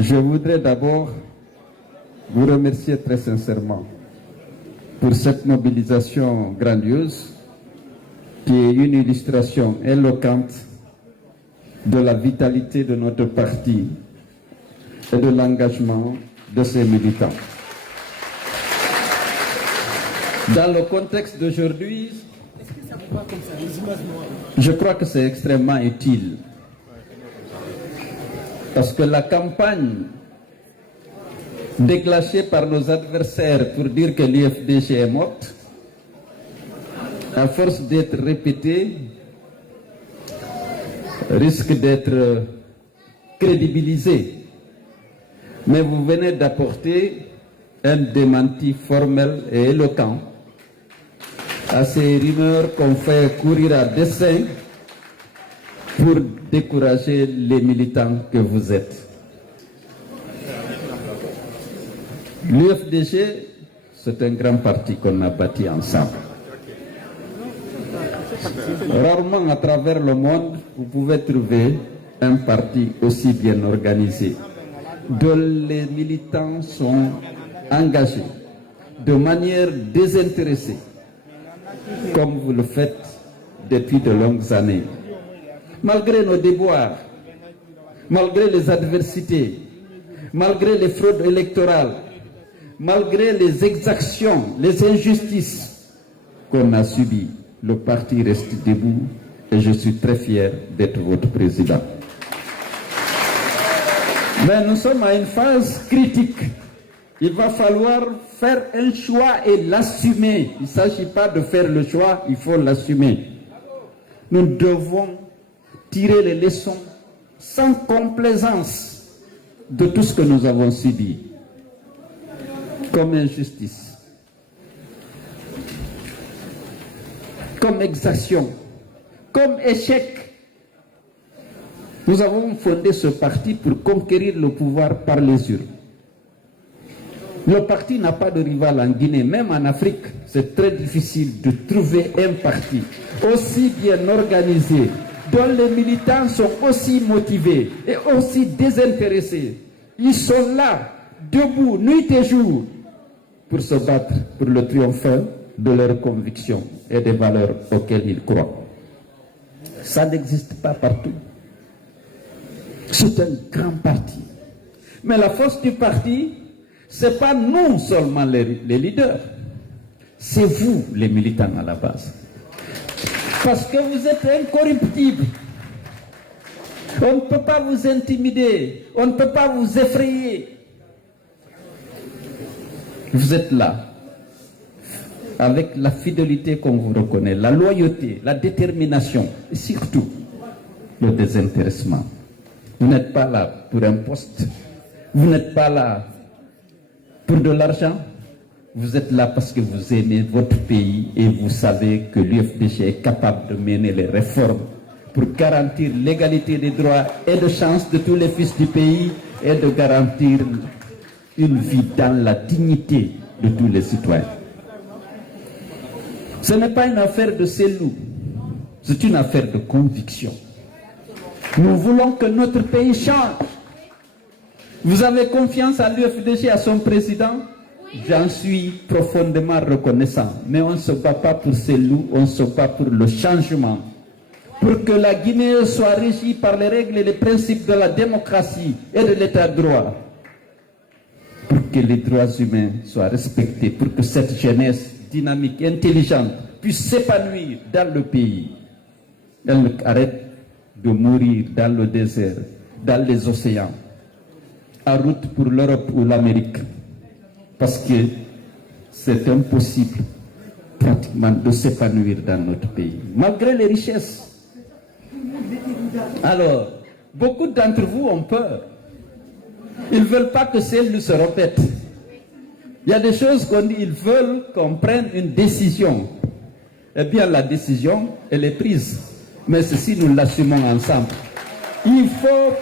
Je voudrais d'abord vous remercier très sincèrement pour cette mobilisation grandiose qui est une illustration éloquente de la vitalité de notre parti et de l'engagement de ses militants. Dans le contexte d'aujourd'hui, je crois que c'est extrêmement utile parce que la campagne déclenchée par nos adversaires pour dire que l'UFDG est morte, à force d'être répétée, risque d'être crédibilisée. Mais vous venez d'apporter un démenti formel et éloquent à ces rumeurs qu'on fait courir à dessein pour décourager les militants que vous êtes. L'UFDG, c'est un grand parti qu'on a bâti ensemble. Rarement à travers le monde, vous pouvez trouver un parti aussi bien organisé, dont les militants sont engagés de manière désintéressée, comme vous le faites depuis de longues années. Malgré nos déboires, malgré les adversités, malgré les fraudes électorales, malgré les exactions, les injustices qu'on a subies, le parti reste debout et je suis très fier d'être votre président. Mais nous sommes à une phase critique. Il va falloir faire un choix et l'assumer. Il ne s'agit pas de faire le choix, il faut l'assumer. Nous devons tirer les leçons sans complaisance de tout ce que nous avons subi comme injustice, comme exaction, comme échec. Nous avons fondé ce parti pour conquérir le pouvoir par les urnes. Le parti n'a pas de rival en Guinée, même en Afrique. C'est très difficile de trouver un parti aussi bien organisé, dont les militants sont aussi motivés et aussi désintéressés. Ils sont là, debout, nuit et jour, pour se battre pour le triomphe de leurs convictions et des valeurs auxquelles ils croient. Ça n'existe pas partout. C'est un grand parti. Mais la force du parti, ce n'est pas nous seulement les leaders, c'est vous les militants à la base. Parce que vous êtes incorruptibles. On ne peut pas vous intimider, on ne peut pas vous effrayer. Vous êtes là, avec la fidélité qu'on vous reconnaît, la loyauté, la détermination, et surtout le désintéressement. Vous n'êtes pas là pour un poste, vous n'êtes pas là pour de l'argent, vous êtes là parce que vous aimez votre pays et vous savez que l'UFDG est capable de mener les réformes pour garantir l'égalité des droits et de chances de tous les fils du pays et de garantir une vie dans la dignité de tous les citoyens. Ce n'est pas une affaire de cellou, c'est une affaire de conviction. Nous voulons que notre pays change. Vous avez confiance à l'UFDG, à son président? J'en suis profondément reconnaissant. Mais on ne se bat pas pour ces loups, on se bat pour le changement. Pour que la Guinée soit régie par les règles et les principes de la démocratie et de l'état de droit. Pour que les droits humains soient respectés, pour que cette jeunesse dynamique, intelligente, puisse s'épanouir dans le pays. Elle arrête de mourir dans le désert, dans les océans, en route pour l'Europe ou l'Amérique. Parce que c'est impossible pratiquement de s'épanouir dans notre pays, malgré les richesses. Alors, beaucoup d'entre vous ont peur. Ils ne veulent pas que celle-là se répète. Il y a des choses qu'on dit, ils veulent qu'on prenne une décision. Eh bien, la décision, elle est prise. Mais ceci, nous l'assumons ensemble. Il faut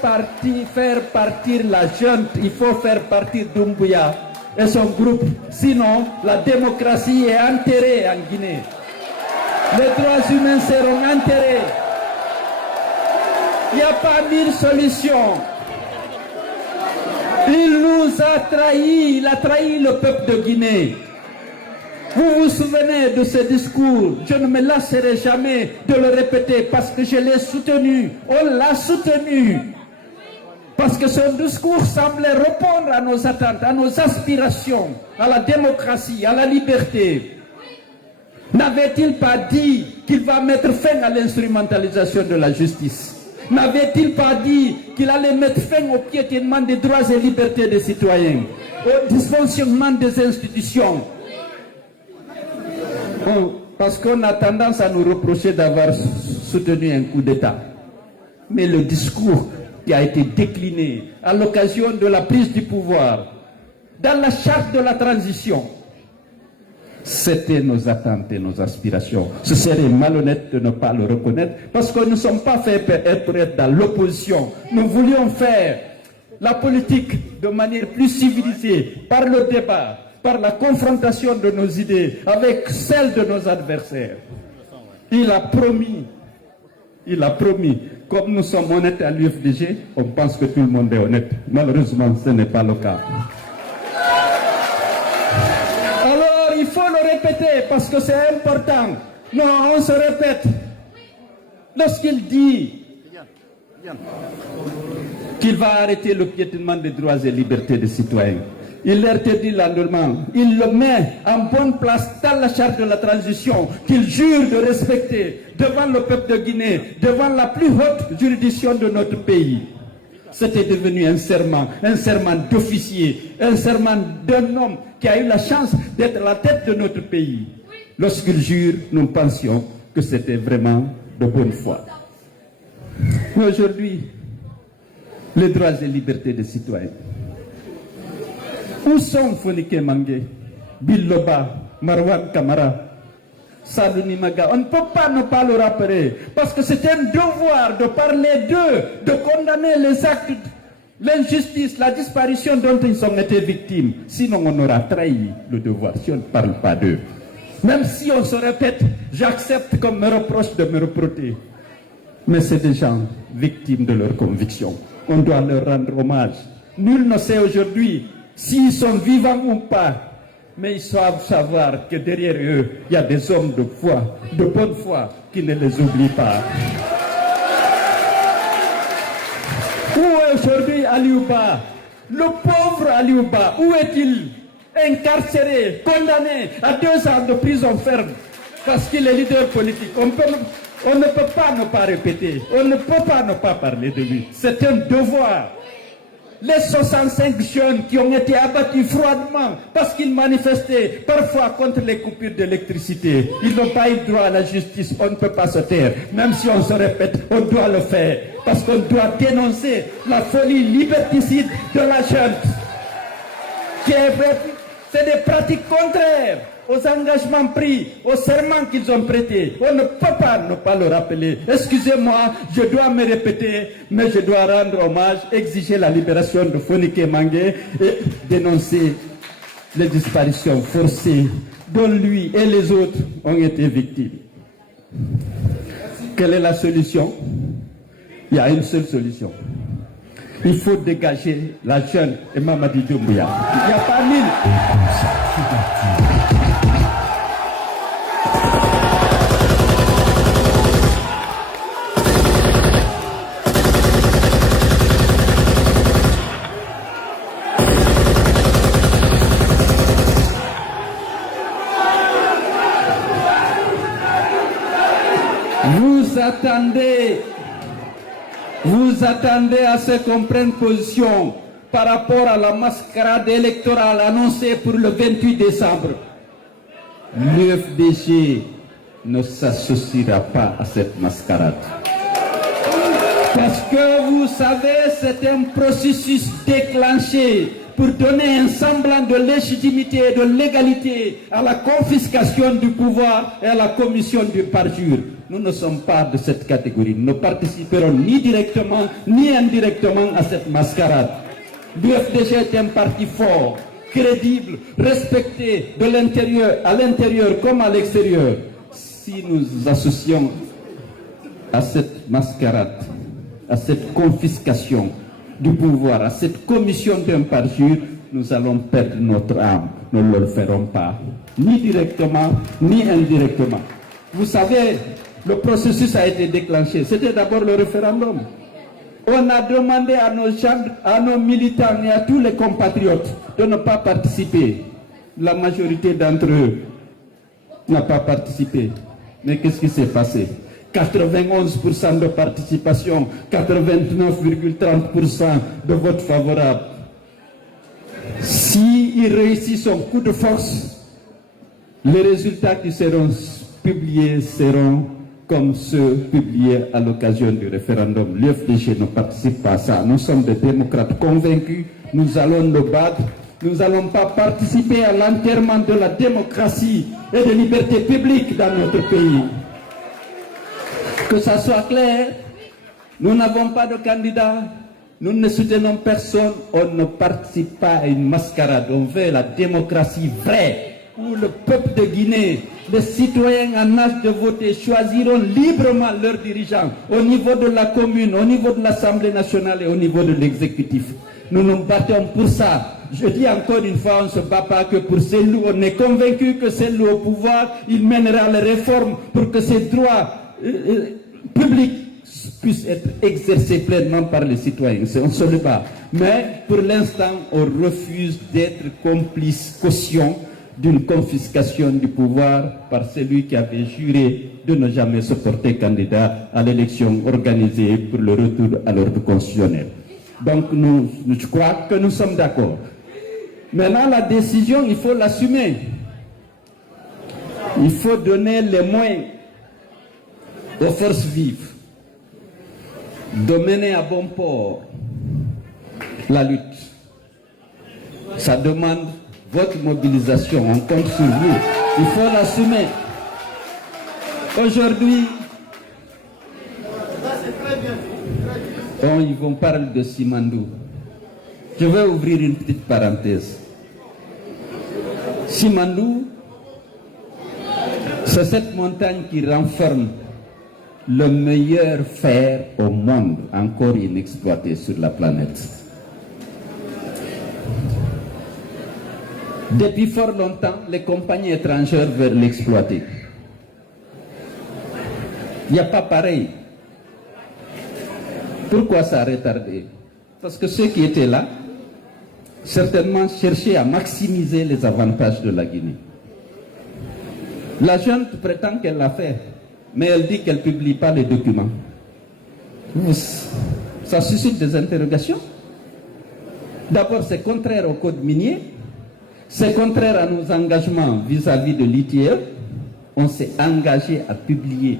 faire partir la junte, il faut faire partir Doumbouya et son groupe. Sinon, la démocratie est enterrée en Guinée. Les droits humains seront enterrés. Il n'y a pas 1000 solutions. il a trahi le peuple de Guinée. Vous vous souvenez de ce discours? Je ne me lasserai jamais de le répéter parce que je l'ai soutenu. On l'a soutenu. Parce que son discours semblait répondre à nos attentes, à nos aspirations, à la démocratie, à la liberté. N'avait-il pas dit qu'il va mettre fin à l'instrumentalisation de la justice? N'avait-il pas dit qu'il allait mettre fin au piétinement des droits et libertés des citoyens, au dysfonctionnement des institutions? Parce qu'on a tendance à nous reprocher d'avoir soutenu un coup d'État. Mais le discours qui a été décliné à l'occasion de la prise du pouvoir, dans la charte de la transition, c'était nos attentes et nos aspirations. Ce serait malhonnête de ne pas le reconnaître parce que nous ne sommes pas faits pour être dans l'opposition. Nous voulions faire la politique de manière plus civilisée, par le débat, par la confrontation de nos idées avec celles de nos adversaires. Il a promis, comme nous sommes honnêtes à l'UFDG, on pense que tout le monde est honnête. Malheureusement, ce n'est pas le cas. Alors, il faut le répéter parce que c'est important. Non, on se répète. Lorsqu'il dit qu'il va arrêter le piétinement des droits et libertés des citoyens, il leur dit l'endemain, il le met en bonne place dans la charte de la transition qu'il jure de respecter devant le peuple de Guinée, devant la plus haute juridiction de notre pays. C'était devenu un serment d'officier, un serment d'un homme qui a eu la chance d'être la tête de notre pays. Lorsqu'il jure, nous pensions que c'était vraiment de bonne foi. Mais aujourd'hui, les droits et libertés des citoyens. Où sont Fonike Mangé, Biloba, Marwan Kamara, Sadou Nimaga? On ne peut pas ne pas le rappeler, parce que c'est un devoir de parler d'eux, de condamner les actes, l'injustice, la disparition dont ils ont été victimes. Sinon, on aura trahi le devoir si on ne parle pas d'eux. Même si on se répète, j'accepte qu'on me reproche de me reprocher. Mais c'est des gens victimes de leurs convictions. On doit leur rendre hommage. Nul ne sait aujourd'hui s'ils sont vivants ou pas, mais ils doivent savoir que derrière eux, il y a des hommes de foi, de bonne foi, qui ne les oublient pas. Où est aujourd'hui Aliouba? Le pauvre Aliouba, où est-il? Incarcéré, condamné à 2 ans de prison ferme, parce qu'il est leader politique. On ne peut pas ne pas répéter, on ne peut pas ne pas parler de lui. C'est un devoir. Les 65 jeunes qui ont été abattus froidement parce qu'ils manifestaient parfois contre les coupures d'électricité, ils n'ont pas eu droit à la justice. On ne peut pas se taire. Même si on se répète, on doit le faire. Parce qu'on doit dénoncer la folie liberticide de la junte. C'est des pratiques contraires aux engagements pris, aux serments qu'ils ont prêtés. On ne peut pas ne pas le rappeler. Excusez-moi, je dois me répéter, mais je dois rendre hommage, exiger la libération de Fonike Mangé et dénoncer les disparitions forcées dont lui et les autres ont été victimes. Quelle est la solution? Il y a une seule solution. Il faut dégager la jeune et Mamadi Doumbouya. Il n'y a pas mille. Vous attendez à ce qu'on prenne position par rapport à la mascarade électorale annoncée pour le 28 décembre. L'UFDG ne s'associera pas à cette mascarade. Parce que vous savez, c'est un processus déclenché pour donner un semblant de légitimité et de légalité à la confiscation du pouvoir et à la commission du parjure. Nous ne sommes pas de cette catégorie. Nous ne participerons ni directement ni indirectement à cette mascarade. L'UFDG est un parti fort, crédible, respecté de l'intérieur, à l'intérieur comme à l'extérieur. Si nous associons à cette mascarade, à cette confiscation du pouvoir, à cette commission d'un parjure, nous allons perdre notre âme. Nous ne le ferons pas, ni directement, ni indirectement. Vous savez, le processus a été déclenché. C'était d'abord le référendum. On a demandé à nos militants et à tous les compatriotes de ne pas participer. La majorité d'entre eux n'a pas participé. Mais qu'est-ce qui s'est passé? 91% de participation, 89,30% de vote favorable. S'il réussit son coup de force, les résultats qui seront publiés seront comme ceux publiés à l'occasion du référendum. L'UFDG ne participe pas à ça. Nous sommes des démocrates convaincus. Nous allons nous battre. Nous n'allons pas participer à l'enterrement de la démocratie et des libertés publiques dans notre pays. Que ça soit clair, nous n'avons pas de candidat, nous ne soutenons personne, on ne participe pas à une mascarade. On veut la démocratie vraie, où le peuple de Guinée, les citoyens en âge de voter choisiront librement leurs dirigeants au niveau de la commune, au niveau de l'Assemblée nationale et au niveau de l'exécutif. Nous nous battons pour ça. Je dis encore une fois, on ne se bat pas que pour Cellou. On est convaincu que Cellou au pouvoir, il mènera les réformes pour que ces droits publics puissent être exercés pleinement par les citoyens. On se le bat. Mais pour l'instant, on refuse d'être complice, caution d'une confiscation du pouvoir par celui qui avait juré de ne jamais se porter candidat à l'élection organisée pour le retour à l'ordre constitutionnel. Donc je crois que nous sommes d'accord. Maintenant, la décision, il faut l'assumer. Il faut donner les moyens aux forces vives de mener à bon port la lutte. Ça demande votre mobilisation. On compte sur vous. Il faut l'assumer. Aujourd'hui, ils vont parler de Simandou. Je vais ouvrir une petite parenthèse. Simandou, c'est cette montagne qui renferme le meilleur fer au monde, encore inexploité sur la planète. Depuis fort longtemps, les compagnies étrangères veulent l'exploiter. Il n'y a pas pareil. Pourquoi ça a retardé? Parce que ceux qui étaient là, certainement cherchaient à maximiser les avantages de la Guinée. La junte prétend qu'elle l'a fait, mais elle dit qu'elle ne publie pas les documents. Ça suscite des interrogations. D'abord, c'est contraire au code minier, c'est contraire à nos engagements vis-à-vis de l'ITIE. On s'est engagé à publier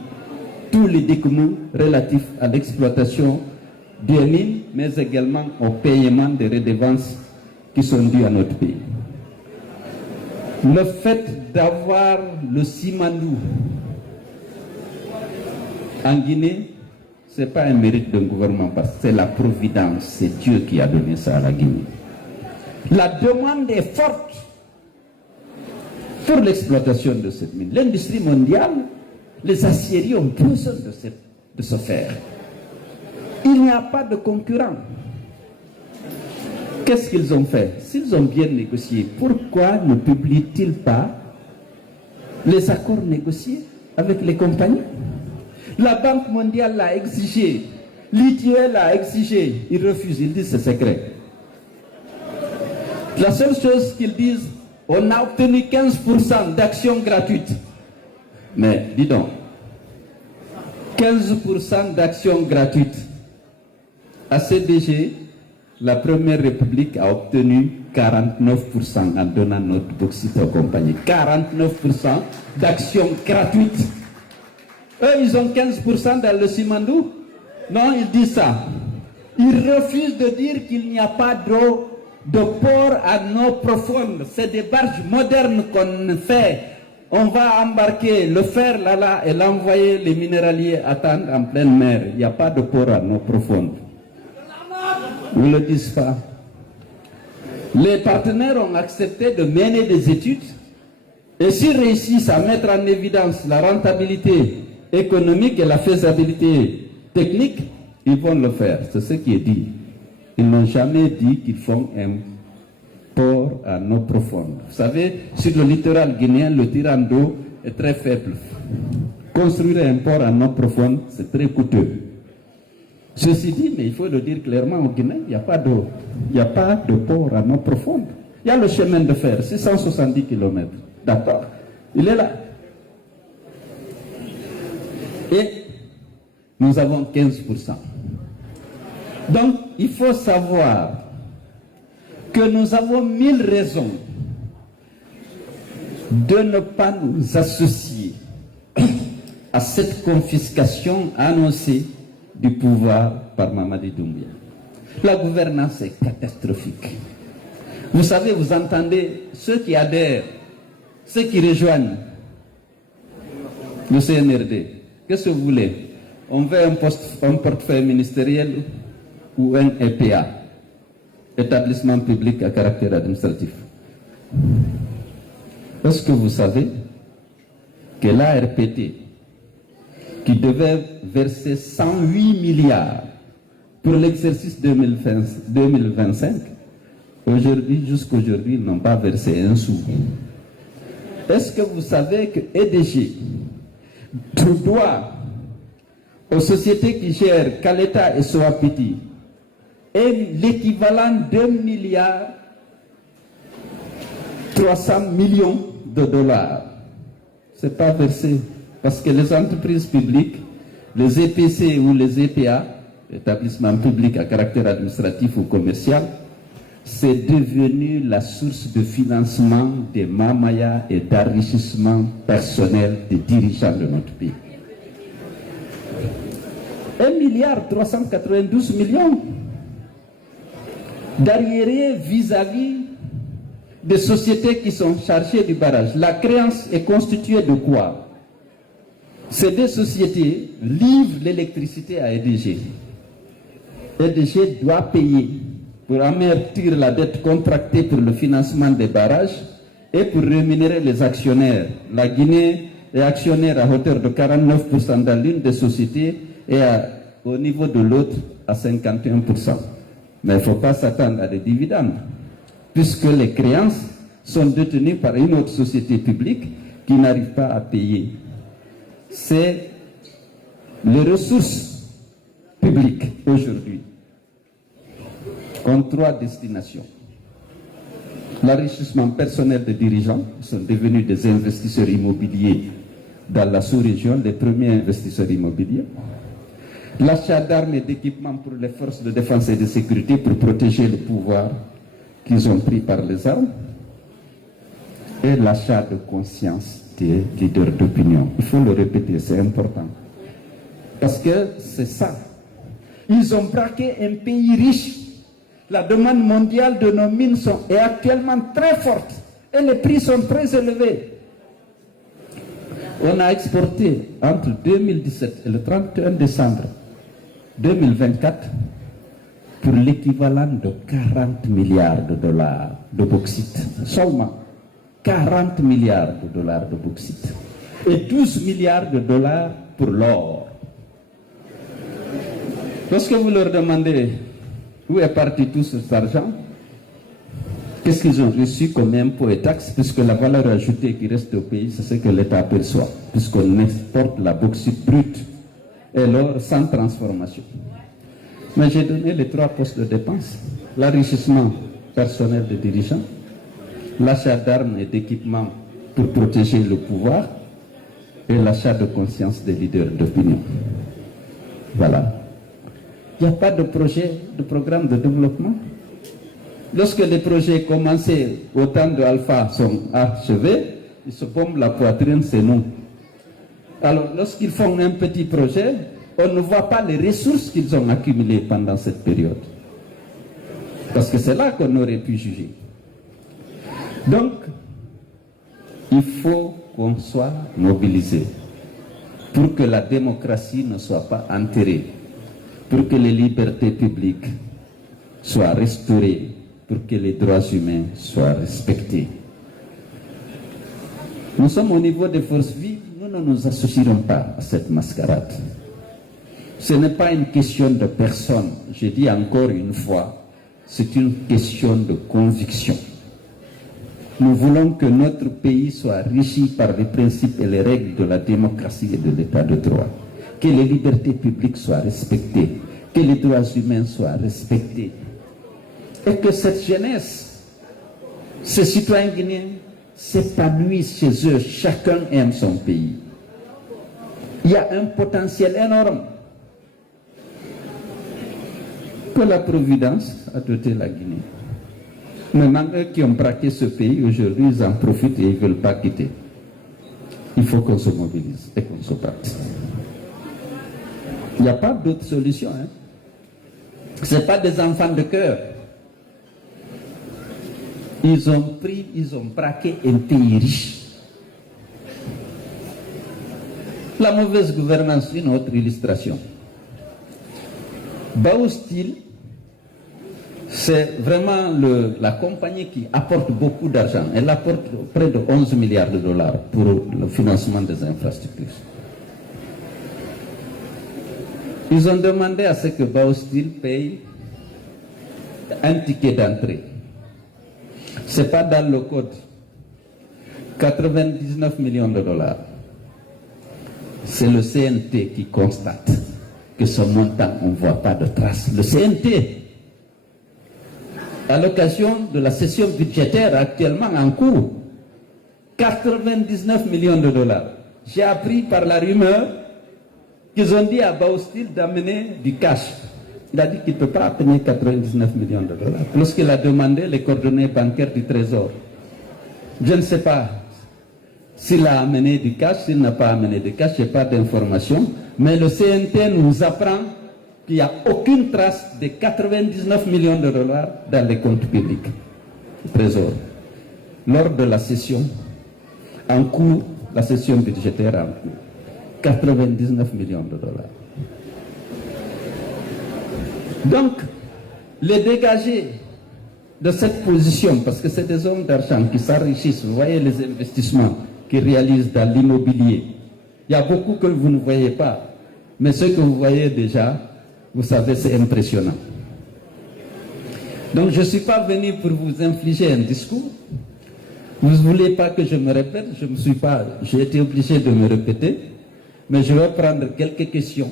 tous les documents relatifs à l'exploitation des mines, mais également au paiement des redevances qui sont dues à notre pays. Le fait d'avoir le Simandou en Guinée, ce n'est pas un mérite d'un gouvernement, parce que c'est la providence, c'est Dieu qui a donné ça à la Guinée. La demande est forte pour l'exploitation de cette mine. L'industrie mondiale, les aciéries ont besoin de ce fer. Il n'y a pas de concurrent. Qu'est-ce qu'ils ont fait? S'ils ont bien négocié, pourquoi ne publient-ils pas les accords négociés avec les compagnies? La Banque mondiale l'a exigé, l'ITIE l'a exigé, ils refusent, ils disent c'est secret. La seule chose qu'ils disent, on a obtenu 15% d'actions gratuites. Mais dis donc, 15% d'actions gratuites. À CDG, la Première République a obtenu 49% en donnant notre bauxite aux compagnies. 49% d'actions gratuites. Eux, ils ont 15% dans le Simandou. Non, ils disent ça. Ils refusent de dire qu'il n'y a pas d'eau de port à eau profonde. C'est des barges modernes qu'on fait. On va embarquer le fer là et l'envoyer, les minéraliers attendre en pleine mer. Il n'y a pas de port à eau profonde. Ils ne le disent pas. Les partenaires ont accepté de mener des études et s'ils réussissent à mettre en évidence la rentabilité économique et la faisabilité technique, ils vont le faire. C'est ce qui est dit. Ils n'ont jamais dit qu'ils font un port à eau profonde. Vous savez, sur le littoral guinéen, le tirant d'eau est très faible. Construire un port à eau profonde, c'est très coûteux. Ceci dit, mais il faut le dire clairement au Guinée, il n'y a pas d'eau. Il n'y a pas de port à eau profonde. Il y a le chemin de fer, 670 km. D'accord? Il est là. Et nous avons 15%. Donc, il faut savoir que nous avons 1000 raisons de ne pas nous associer à cette confiscation annoncée du pouvoir par Mamadi Doumbouya. La gouvernance est catastrophique. Vous savez, vous entendez ceux qui adhèrent, ceux qui rejoignent le CNRD. Qu'est-ce que vous voulez? On veut un portefeuille ministériel ou un EPA, établissement public à caractère administratif. Est-ce que vous savez que l'ARPT, qui devait verser 108 milliards pour l'exercice 2025, aujourd'hui, jusqu'aujourd'hui, ils n'ont pas versé un sou. Est-ce que vous savez que EDG doit aux sociétés qui gèrent Caleta et Soapiti est l'équivalent de 2 milliards 300 millions de dollars? Ce n'est pas versé. Parce que les entreprises publiques, les EPC ou les EPA, établissements publics à caractère administratif ou commercial, c'est devenu la source de financement des mamayas et d'enrichissement personnel des dirigeants de notre pays. 1 milliard 392 millions d'arriérés vis-à-vis des sociétés qui sont chargées du barrage. La créance est constituée de quoi? Ces deux sociétés livrent l'électricité à EDG. EDG doit payer pour amortir la dette contractée pour le financement des barrages et pour rémunérer les actionnaires. La Guinée est actionnaire à hauteur de 49% dans l'une des sociétés et au niveau de l'autre à 51%. Mais il ne faut pas s'attendre à des dividendes, puisque les créances sont détenues par une autre société publique qui n'arrive pas à payer. C'est les ressources publiques aujourd'hui ont 3 destinations. L'enrichissement personnel des dirigeants, qui sont devenus des investisseurs immobiliers dans la sous-région, les premiers investisseurs immobiliers. L'achat d'armes et d'équipements pour les forces de défense et de sécurité pour protéger le pouvoir qu'ils ont pris par les armes. Et l'achat de conscience des leaders d'opinion. Il faut le répéter, c'est important. Parce que c'est ça. Ils ont braqué un pays riche. La demande mondiale de nos mines est actuellement très forte. Et les prix sont très élevés. On a exporté entre 2017 et le 31 décembre 2024 pour l'équivalent de 40 milliards de dollars de bauxite. Seulement 40 milliards de dollars de bauxite. Et 12 milliards de dollars pour l'or. Lorsque vous leur demandez où est parti tout cet argent, qu'est-ce qu'ils ont reçu comme impôts et taxes, puisque la valeur ajoutée qui reste au pays, c'est ce que l'État perçoit, puisqu'on exporte la bauxite brute et l'or sans transformation. Mais j'ai donné les 3 postes de dépenses: l'enrichissement personnel des dirigeants, l'achat d'armes et d'équipements pour protéger le pouvoir et l'achat de conscience des leaders d'opinion. Voilà. Il n'y a pas de projet, de programme de développement. Lorsque les projets commencés au temps de Alpha sont achevés, ils se bombent la poitrine, c'est nous. Alors, lorsqu'ils font un petit projet, on ne voit pas les ressources qu'ils ont accumulées pendant cette période. Parce que c'est là qu'on aurait pu juger. Donc, il faut qu'on soit mobilisé pour que la démocratie ne soit pas enterrée, pour que les libertés publiques soient restaurées, pour que les droits humains soient respectés. Nous sommes au niveau des forces vives, nous ne nous associerons pas à cette mascarade. Ce n'est pas une question de personne, je dis encore une fois, c'est une question de conviction. Nous voulons que notre pays soit richi par les principes et les règles de la démocratie et de l'état de droit. Que les libertés publiques soient respectées, que les droits humains soient respectés. Et que cette jeunesse, ces citoyens guinéens, s'épanouissent chez eux. Chacun aime son pays. Il y a un potentiel énorme que la Providence a doté la Guinée. Maintenant, eux qui ont braqué ce pays, aujourd'hui, ils en profitent et ils ne veulent pas quitter. Il faut qu'on se mobilise et qu'on se batte. Il n'y a pas d'autre solution. Hein? Ce n'est pas des enfants de cœur. Ils ont braqué un pays riche. La mauvaise gouvernance, une autre illustration. Bao Steel, c'est vraiment la compagnie qui apporte beaucoup d'argent. Elle apporte près de 11 milliards de dollars pour le financement des infrastructures. Ils ont demandé à ce que Bao Steel paye un ticket d'entrée. Ce n'est pas dans le code. 99 millions de dollars. C'est le CNT qui constate que ce montant, on ne voit pas de traces. Le CNT, à l'occasion de la session budgétaire actuellement en cours, 99 millions de dollars. J'ai appris par la rumeur qu'ils ont dit à Bao Steel d'amener du cash. Il a dit qu'il ne peut pas amener 99 millions de dollars. Lorsqu'il a demandé les coordonnées bancaires du Trésor, je ne sais pas s'il a amené du cash, s'il n'a pas amené de cash, je n'ai pas d'informations. Mais le CNT nous apprend qu'il n'y a aucune trace de 99 millions de dollars dans les comptes publics du Trésor. Lors de la session en cours, la session budgétaire en cours, 99 millions de dollars. Donc, les dégager de cette position, parce que c'est des hommes d'argent qui s'enrichissent, vous voyez les investissements qu'ils réalisent dans l'immobilier. Il y a beaucoup que vous ne voyez pas, mais ce que vous voyez déjà, vous savez, c'est impressionnant. Donc, je ne suis pas venu pour vous infliger un discours. Vous ne voulez pas que je me répète, j'ai été obligé de me répéter, mais je vais prendre quelques questions,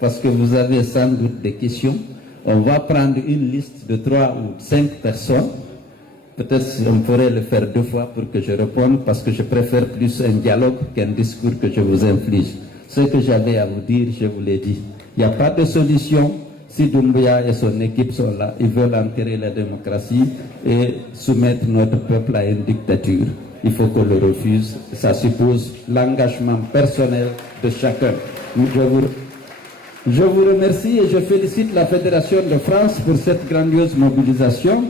parce que vous avez sans doute des questions. On va prendre une liste de 3 ou 5 personnes. Peut-être on pourrait le faire 2 fois pour que je réponde, parce que je préfère plus un dialogue qu'un discours que je vous inflige. Ce que j'avais à vous dire, je vous l'ai dit. Il n'y a pas de solution. Si Doumbouya et son équipe sont là, ils veulent enterrer la démocratie et soumettre notre peuple à une dictature. Il faut qu'on le refuse. Ça suppose l'engagement personnel de chacun. Je vous remercie et je félicite la Fédération de France pour cette grandiose mobilisation.